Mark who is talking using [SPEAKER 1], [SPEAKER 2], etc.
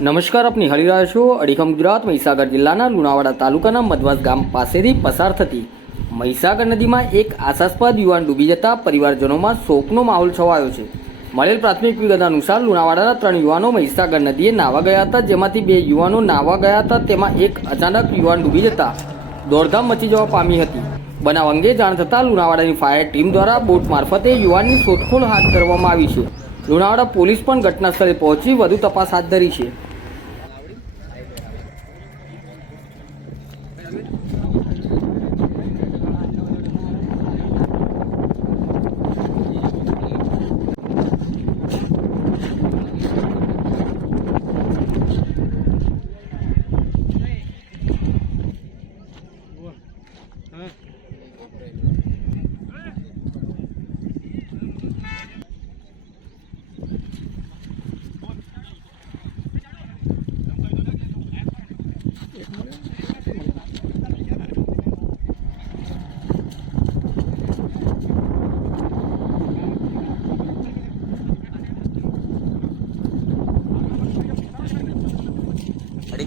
[SPEAKER 1] નમસ્કાર આપ નિહાળી રહ્યા છો અડીખમ ગુજરાત, મહીસાગર જિલ્લાના લુણાવાડા તાલુકાના મધવાસ ગામ પાસેથી પસાર થતી મહીસાગર નદીમાં એક આશાસ્પદ યુવાન ડૂબી જતા પરિવારજનોમાં શોકનો માહોલ છવાયો છે. મળેલ પ્રાથમિક વિગત અનુસાર લુણાવાડાના ત્રણ યુવાનો મહીસાગર નદીએ નાહવા ગયા હતા, જેમાંથી બે યુવાનો નાહવા ગયા હતા, તેમાં એક અચાનક યુવાન ડૂબી જતા દોડધામ મચી જવા પામી હતી. બનાવ અંગે જાણ થતાં લુણાવાડાની ફાયર ટીમ દ્વારા બોટ મારફતે યુવાનની શોધખોળ હાથ ધરવામાં આવી છે. લુણાવાડા પોલીસ પણ ઘટના સ્થળે પહોંચી વધુ તપાસ હાથ ધરી છે. Yeah.